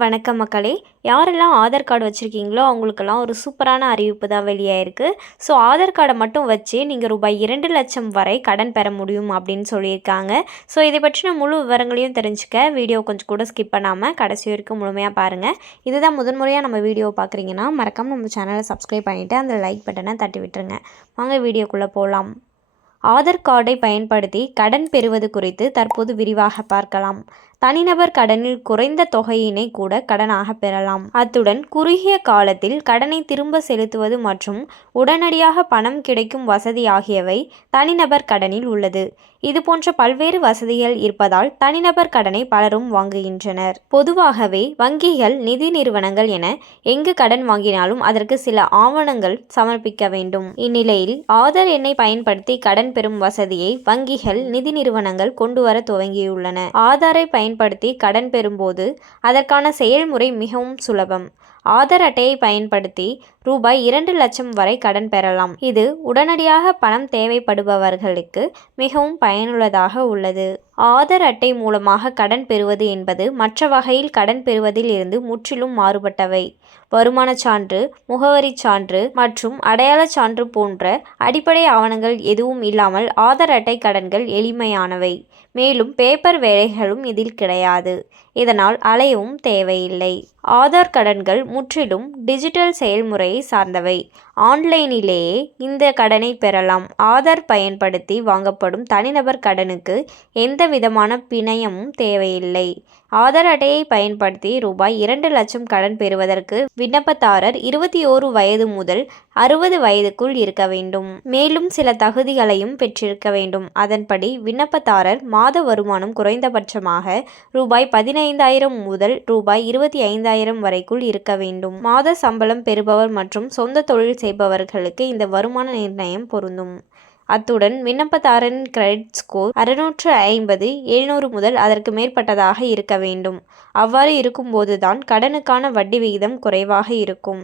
வணக்கம் மக்களே. யாரெல்லாம் ஆதார் கார்டு வச்சுருக்கீங்களோ அவங்களுக்கெல்லாம் ஒரு சூப்பரான அறிவிப்பு தான் வெளியாயிருக்கு. ஸோ ஆதார் கார்டை மட்டும் வச்சு நீங்கள் ரூபாய் 2,00,000 வரை கடன் பெற முடியும் அப்படின்னு சொல்லியிருக்காங்க. ஸோ இதை பற்றின முழு விவரங்களையும் தெரிஞ்சுக்க வீடியோ கொஞ்சம் கூட ஸ்கிப் பண்ணாமல் கடைசி வரைக்கும் முழுமையாக பாருங்கள். இதுதான் முதன்முறையாக நம்ம வீடியோவை பார்க்குறீங்கன்னா மறக்காமல் நம்ம சேனலை சப்ஸ்கிரைப் பண்ணிவிட்டு அந்த லைக் பட்டனை தட்டி விட்டுருங்க. வாங்க வீடியோக்குள்ளே போகலாம். ஆதார் கார்டை பயன்படுத்தி கடன் பெறுவது குறித்து தற்போது விரிவாக பார்க்கலாம். தனிநபர் கடனில் குறைந்த தொகையினை கூட கடனாக பெறலாம். அத்துடன் குறுகிய காலத்தில் கடனை திரும்ப செலுத்துவது மற்றும் உடனடியாக பணம் கிடைக்கும் வசதி ஆகியவை தனிநபர் கடனில் உள்ளது. இது போன்ற பல்வேறு வசதிகள் இருப்பதால் தனிநபர் கடனை பலரும் வாங்குகின்றனர். பொதுவாகவே வங்கிகள், நிதி நிறுவனங்கள் என எங்கு கடன் வாங்கினாலும் அதற்கு சில ஆவணங்கள் சமர்ப்பிக்க வேண்டும். இந்நிலையில் ஆதார் எண்ணை பயன்படுத்தி கடன் பெறும் வசதியை வங்கிகள், நிதி நிறுவனங்கள் கொண்டு வர துவங்கியுள்ளன. ஆதாரை பயன்படுத்தி கடன் பெறும்போது அதற்கான செயல்முறை மிகவும் சுலபம். ஆதார் அட்டையை பயன்படுத்தி ரூபாய் 2,00,000 வரை கடன் பெறலாம். இது உடனடியாக பணம் தேவைப்படுபவர்களுக்கு மிகவும் பயனுள்ளதாக உள்ளது. ஆதார் அட்டை மூலமாக கடன் பெறுவது என்பது மற்ற வகையில் கடன் பெறுவதில் இருந்து முற்றிலும் மாறுபட்டவை. வருமான சான்று, முகவரி சான்று மற்றும் அடையாள சான்று போன்ற அடிப்படை ஆவணங்கள் எதுவும் இல்லாமல் ஆதார் அட்டை கடன்கள் எளிமையானவை. மேலும் பேப்பர் வேலைகளும் இதில் கிடையாது. இதனால் அலையவும் தேவையில்லை. ஆதார் கடன்கள் முற்றிலும் டிஜிட்டல் செயல்முறையை சார்ந்தவை. ஆன்லைனிலேயே இந்த கடனை பெறலாம். ஆதார் பயன்படுத்தி வாங்கப்படும் தனிநபர் கடனுக்கு எந்த விதமான பிணையமும் தேவையில்லை. ஆதார் அட்டையை பயன்படுத்தி ரூபாய் 2,00,000 கடன் பெறுவதற்கு விண்ணப்பதாரர் 21 வயது முதல் 60 வயதுக்குள் இருக்க வேண்டும். மேலும் சில தகுதிகளையும் பெற்றிருக்க வேண்டும். அதன்படி விண்ணப்பதாரர் மாத வருமானம் குறைந்தபட்சமாக ரூபாய் 15,000 முதல் ரூபாய் 25,000 வரைக்குள் இருக்க வேண்டும். மாத சம்பளம் பெறுபவர் மற்றும் சொந்த தொழில் செய்பவர்களுக்கு இந்த வருமான நிர்ணயம் பொருந்தும். அத்துடன் விண்ணப்பதாரரின் கிரெடிட் ஸ்கோர் 650, 700 முதல் அதற்கு மேற்பட்டதாக இருக்க வேண்டும். அவ்வாறு இருக்கும்போதுதான் கடனுக்கான வட்டி விகிதம் குறைவாக இருக்கும்.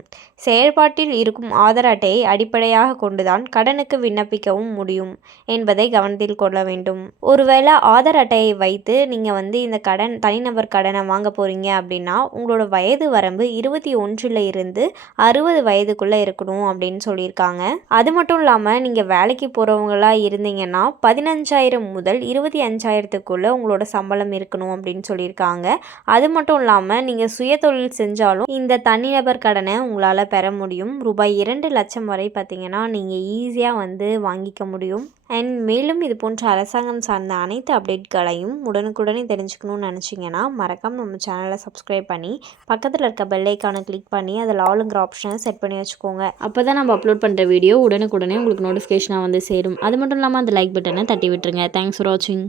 செயல்பாட்டில் இருக்கும் ஆதார் அட்டையை அடிப்படையாக கொண்டுதான் கடனுக்கு விண்ணப்பிக்கவும் முடியும் என்பதை கவனத்தில் கொள்ள வேண்டும். ஒருவேளை ஆதார் அட்டையை வைத்து நீங்கள் இந்த தனிநபர் கடனை வாங்க போறீங்க அப்படின்னா உங்களோட வயது வரம்பு 21 இருந்து 60 வயதுக்குள்ளே இருக்கணும் அப்படின்னு சொல்லியிருக்காங்க. அது மட்டும் இல்லாமல் நீங்கள் வேலைக்கு போகிறவங்களா இருந்தீங்கன்னா 15,000 முதல் 25,000க்குள்ளே உங்களோட சம்பளம் இருக்கணும் அப்படின்னு சொல்லியிருக்காங்க. அது மட்டும் இல்லாமல் நீங்கள் சுய தொழில் செஞ்சாலும் இந்த தனிநபர் கடனை உங்களால் பெற முடியும். ரூபாய் 2,00,000 வரை பார்த்தீங்கன்னா நீங்கள் ஈஸியாக வாங்கிக்க முடியும். அண்ட் மேலும் இது போன்ற அரசாங்கம் சார்ந்த அனைத்து அப்டேட்களையும் உடனுக்குடனே தெரிஞ்சுக்கணும்னு நினச்சிங்கன்னா மறக்காமல் நம்ம சேனலை சப்ஸ்கிரைப் பண்ணி பக்கத்தில் இருக்க பெல் ஐக்கானை கிளிக் பண்ணி அதில் ஆளுங்கிற ஆப்ஷனை செட் பண்ணி வச்சுக்கோங்க. அப்போ தான் நம்ம அப்லோட் பண்ணுற வீடியோ உடனுக்குடனே உங்களுக்கு நோட்டிஃபிகேஷனாக சேரும். அது மட்டும் இல்லாமல் அந்த லைக் பட்டனை தட்டி விட்டுருங்க. தேங்க்ஸ் ஃபார் வாட்சிங்.